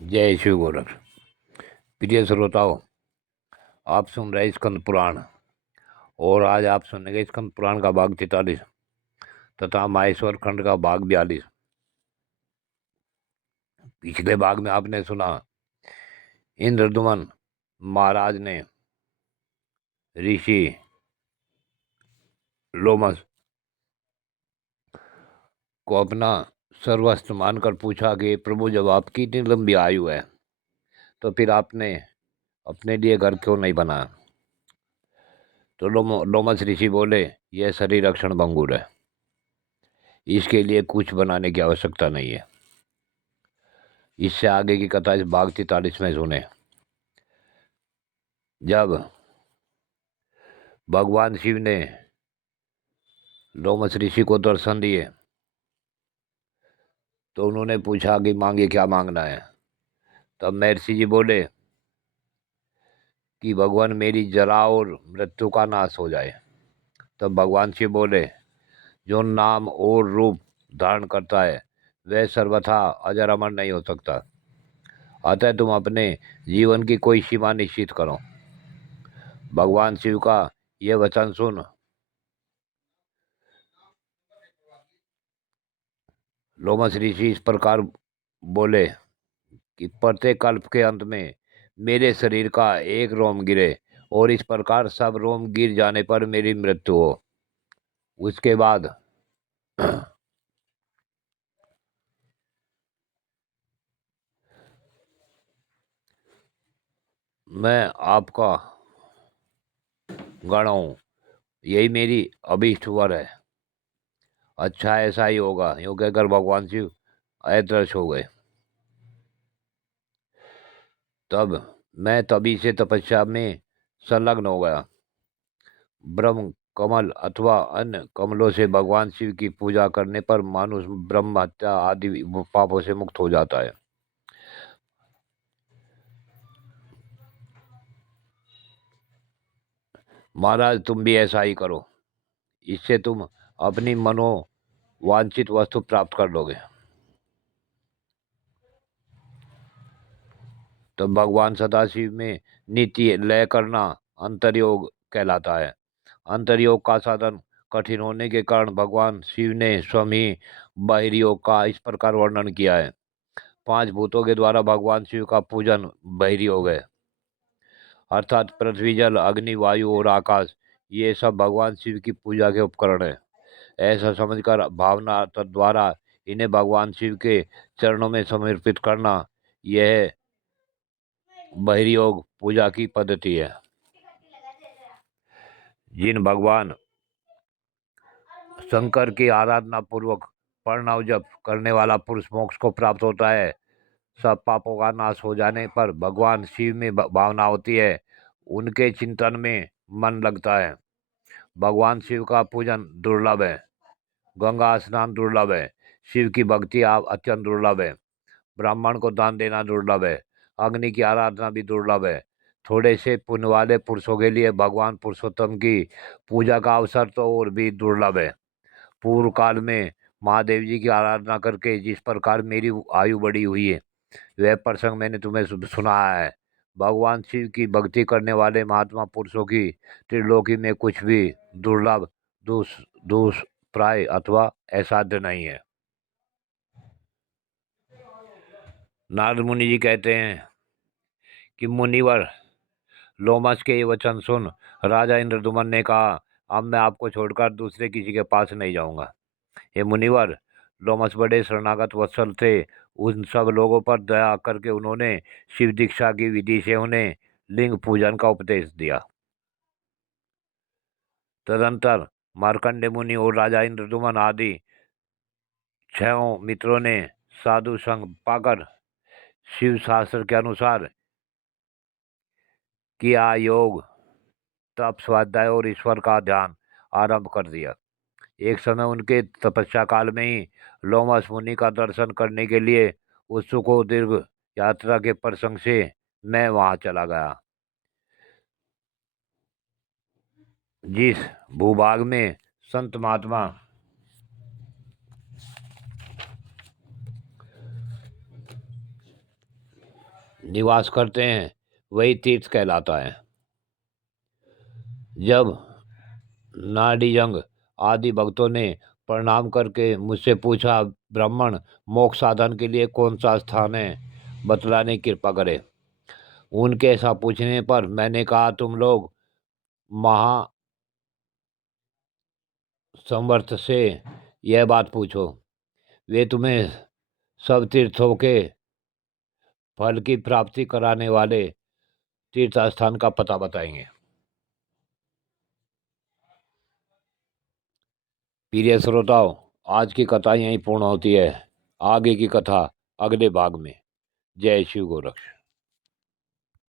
जय शिव गोरख। प्रिय श्रोताओं, आप सुन रहे स्कंद पुराण और आज आप सुनेंगे स्कंद पुराण का भाग 43 तथा माहेश्वर खंड का भाग 42। पिछले भाग में आपने सुना इंद्रदुमन महाराज ने ऋषि लोमस को अपना सर्वस्व मानकर पूछा कि प्रभु, जब आपकी इतनी लंबी आयु है तो फिर आपने अपने लिए घर क्यों नहीं बनाया? तो लोमस ऋषि बोले, यह शरीर अक्षण भंगुर है, इसके लिए कुछ बनाने की आवश्यकता नहीं है। इससे आगे की कथा इस भाग 43 में सुने। जब भगवान शिव ने लोमस ऋषि को दर्शन दिए तो उन्होंने पूछा कि मांगे, क्या मांगना है? तब महर्षि जी बोले कि भगवान, मेरी जरा और मृत्यु का नाश हो जाए। तब भगवान शिव बोले, जो नाम और रूप धारण करता है वह सर्वथा अजर अमर नहीं हो सकता। अतः तुम अपने जीवन की कोई सीमा निश्चित करो। भगवान शिव का यह वचन सुन लोमस ऋषि इस प्रकार बोले कि प्रत्येक कल्प के अंत में मेरे शरीर का एक रोम गिरे और इस प्रकार सब रोम गिर जाने पर मेरी मृत्यु हो। उसके बाद मैं आपका गण हूँ, यही मेरी अभीष्ट वर है। अच्छा, ऐसा ही होगा। यूँ कहकर भगवान शिव अदृश्य हो गए। तब मैं तभी से तपस्या में संलग्न हो गया। ब्रह्म कमल अथवा अन्य कमलों से भगवान शिव की पूजा करने पर मनुष्य ब्रह्म हत्या आदि पापों से मुक्त हो जाता है। महाराज, तुम भी ऐसा ही करो, इससे तुम अपनी मनोवांछित वस्तु प्राप्त कर लोगे। तो भगवान सदाशिव में नित्य लय करना अंतर्योग कहलाता है। अंतर्योग का साधन कठिन होने के कारण भगवान शिव ने स्वयं ही बहिर्योग का इस प्रकार वर्णन किया है। 5 भूतों के द्वारा भगवान शिव का पूजन बहिर्योग है, अर्थात पृथ्वी, जल, अग्नि, वायु और आकाश, ये सब भगवान शिव की पूजा के उपकरण हैं। ऐसा समझकर भावना द्वारा इन्हें भगवान शिव के चरणों में समर्पित करना, यह बहिर्योग पूजा की पद्धति है। जिन भगवान शंकर की आराधना पूर्वक प्रणव जप करने वाला पुरुष मोक्ष को प्राप्त होता है। सब पापों का नाश हो जाने पर भगवान शिव में भावना होती है, उनके चिंतन में मन लगता है। भगवान शिव का पूजन दुर्लभ है, गंगा स्नान दुर्लभ है, शिव की भक्ति आप अत्यंत दुर्लभ है, ब्राह्मण को दान देना दुर्लभ है, अग्नि की आराधना भी दुर्लभ है। थोड़े से पुण्य वाले पुरुषों के लिए भगवान पुरुषोत्तम की पूजा का अवसर तो और भी दुर्लभ है। पूर्व काल में महादेव जी की आराधना करके जिस प्रकार मेरी आयु बढ़ी हुई है, वह प्रसंग मैंने तुम्हें सुनाया है। भगवान शिव की भक्ति करने वाले महात्मा पुरुषों की त्रिलोकी में कुछ भी दुर्लभ, दूष प्राय अथवा असाध्य नहीं है। नारद मुनि जी कहते हैं कि मुनिवर, लोमस के ये वचन सुन राजा इंद्रदुमन ने कहा, अब मैं आपको छोड़कर दूसरे किसी के पास नहीं जाऊंगा। हे मुनिवर, लोमस बड़े शरणागत वत्सल थे। उन सब लोगों पर दया करके उन्होंने शिव दीक्षा की विधि से उन्हें लिंग पूजन का उपदेश दिया। तदंतर मार्कंडे मुनि और राजा इंद्रदुमन आदि 6 मित्रों ने साधु संग पाकर शिव शास्त्र के अनुसार किया योग, तप, स्वाध्याय और ईश्वर का ध्यान आरंभ कर दिया। एक समय उनके तपस्या काल में ही लोमस मुनि का दर्शन करने के लिए उत्सुक हो दीर्घ यात्रा के प्रसंग से मैं वहां चला गया। जिस भूभाग में संत महात्मा निवास करते हैं वही तीर्थ कहलाता है। जब नाडीजंग आदि भक्तों ने प्रणाम करके मुझसे पूछा, ब्राह्मण मोक्ष साधन के लिए कौन सा स्थान है, बतलाने की कृपा करें। उनके ऐसा पूछने पर मैंने कहा, तुम लोग महासमर्थ से यह बात पूछो, वे तुम्हें सब तीर्थों के फल की प्राप्ति कराने वाले तीर्थ स्थान का पता बताएंगे। प्रिय श्रोताओं, आज की कथा यहीं पूर्ण होती है। आगे की कथा अगले भाग में। जय शिव गोरक्ष।